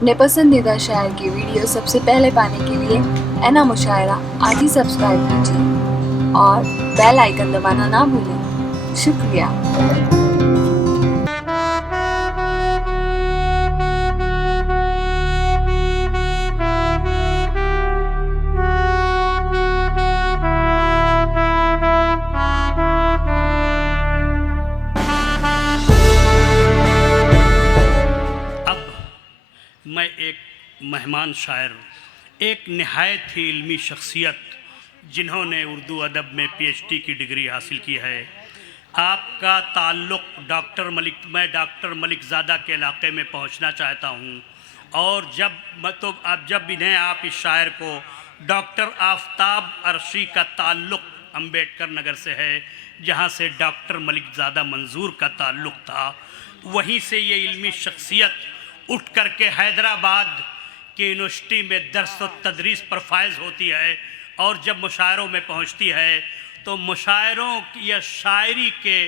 अपने पसंदीदा शायर की वीडियो सबसे पहले पाने के लिए एना मुशायरा आज ही सब्सक्राइब कीजिए और बेल आइकन दबाना ना भूलें। शुक्रिया। मैं एक मेहमान शायर, एक नहायत ही इल्मी शख्सियत जिन्होंने उर्दू अदब में पीएचडी की डिग्री हासिल की है। आपका ताल्लुक़ मैं डॉक्टर मलिक ज़ादा के इलाक़े में पहुंचना चाहता हूं और जब इन्हें आप इस शायर को डॉक्टर आफ्ताब अरशी का ताल्लुक़ अम्बेडकर नगर से है, जहां से डॉक्टर मलिक ज़ादा मंजूर का ताल्लुक़ था, वहीं से ये इल्मी शख्सियत उठ करके हैदराबाद की यूनिवर्सिटी में दर्स व तदरीस पर फायज़ होती है और जब मुशायरों में पहुंचती है तो मुशायरों या शायरी के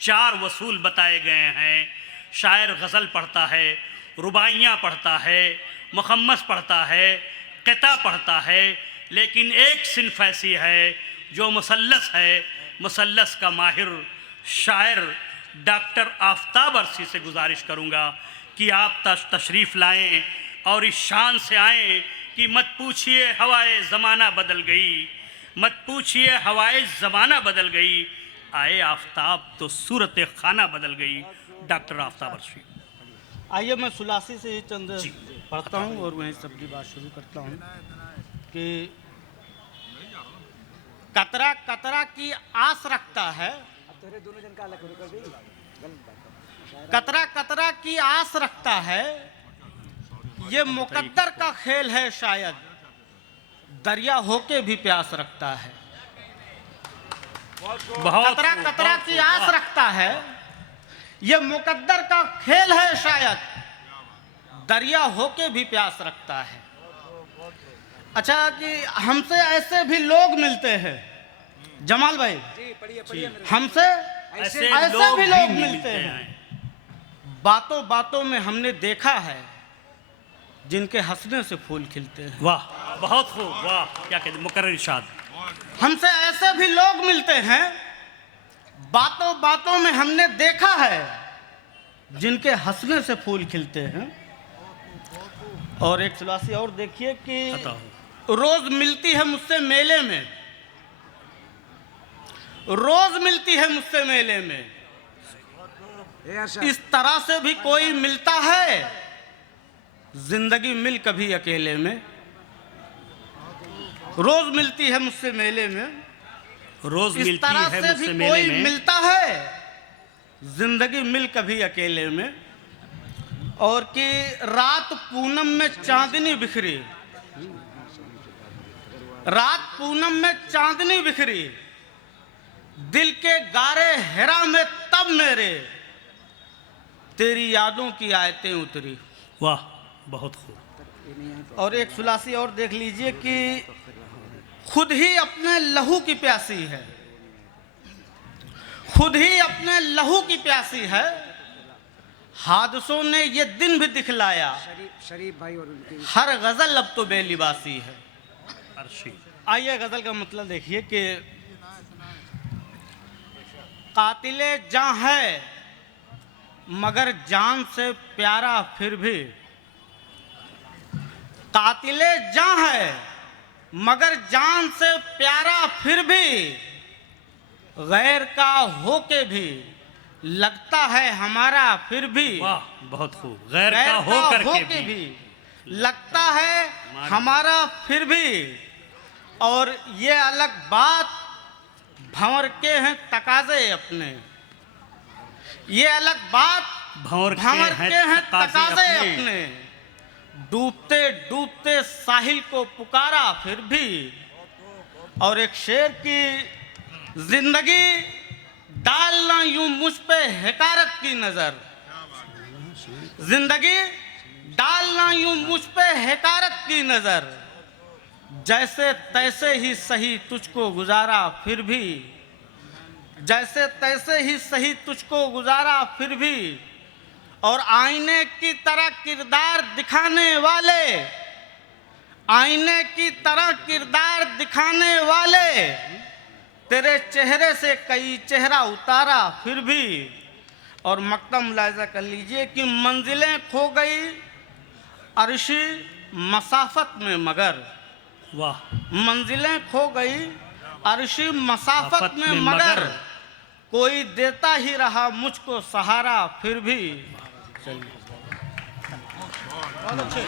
4 वसूल बताए गए हैं। शायर गज़ल पढ़ता है, रुबाइयाँ पढ़ता है, मुखम्मस पढ़ता है, क़िता पढ़ता है, लेकिन एक सिन्फ़ ऐसी है जो मुसल्लस है। मुसल्लस का माहिर शायर डॉक्टर आफ्ताब अरशी से गुजारिश करूँगा कि आप तशरीफ़ लाएं और इस शान से आएँ कि मत पूछिए हवाए ज़माना बदल गई, मत पूछिए हवाए ज़माना बदल गई, आए आफ्ताब तो सूरत खाना बदल गई। डॉक्टर आफ्ताब अरशी। आइए मैं सुलासी से ही चंद पढ़ता हूँ और वहीं सबकी बात शुरू करता हूँ कि कतरा कतरा की आस रखता है, कतरा कतरा की आस रखता है, ये मुकद्दर का खेल है शायद, दरिया होके भी प्यास रखता है। कतरा कतरा की आस रखता है, ये मुकद्दर का खेल है शायद, दरिया होके भी प्यास रखता है। अच्छा, कि हमसे ऐसे भी लोग मिलते हैं जमाल भाई, हमसे ऐसे भी लोग मिलते हैं। बातों बातों में हमने देखा है जिनके हंसने से फूल खिलते हैं। वाह, बहुत खूब, वाह, क्या कहते मुकर्रर इरशाद। हमसे ऐसे भी लोग मिलते हैं, बातों बातों में हमने देखा है जिनके हंसने से फूल खिलते हैं। और एक सुलासी और देखिए कि रोज मिलती है मुझसे मेले में, रोज मिलती है मुझसे मेले में, इस तरह से भी कोई मिलता है, जिंदगी मिल कभी अकेले में। रोज मिलती है मुझसे मेले में, रोज इस मिलती तरह है से मुझसे भी मेले कोई में, मिलता है, जिंदगी मिल कभी अकेले में। और कि रात पूनम में चांदनी बिखरी, रात पूनम में चांदनी बिखरी, दिल के गारे हेरा में तब मेरे तेरी यादों की आयतें उतरी। वाह, बहुत खूब। और एक सुलासी और देख लीजिए कि खुद ही अपने लहू की प्यासी है, खुद ही अपने लहू की प्यासी है, हादसों ने ये दिन भी दिखलाया, शरीफ भाई और उनकी हर गजल अब तो बेलिबासी है। आइए गजल का मतलब देखिए कि कातिले जान है मगर जान से प्यारा फिर भी, कातिले जान है मगर जान से प्यारा फिर भी, गैर का होके भी लगता है हमारा फिर भी। वाह, बहुत खूब। गैर का होकर के भी लगता है हमारा फिर भी। और ये अलग बात भंवर के हैं तकाजे अपने, ये अलग बात भंवर के हैं तकाजे अपने, डूबते डूबते साहिल को पुकारा फिर भी। और एक शेर की जिंदगी डालना यूं मुझ पे हकारत की नजर, जिंदगी डालना यूं मुझ पे हकारत की नजर, जैसे तैसे ही सही तुझको गुजारा फिर भी, जैसे तैसे ही सही तुझको गुजारा फिर भी। और आईने की तरह किरदार दिखाने वाले, आईने की तरह किरदार दिखाने वाले, तेरे चेहरे से कई चेहरा उतारा फिर भी। और मकता मुलाहिजा कर लीजिए कि मंजिलें खो गई अर्शी मसाफत में मगर, वाह, मंजिलें खो गई अर्शी मसाफत में मगर, कोई देता ही रहा मुझको सहारा फिर भी। चलिए बहुत अच्छे।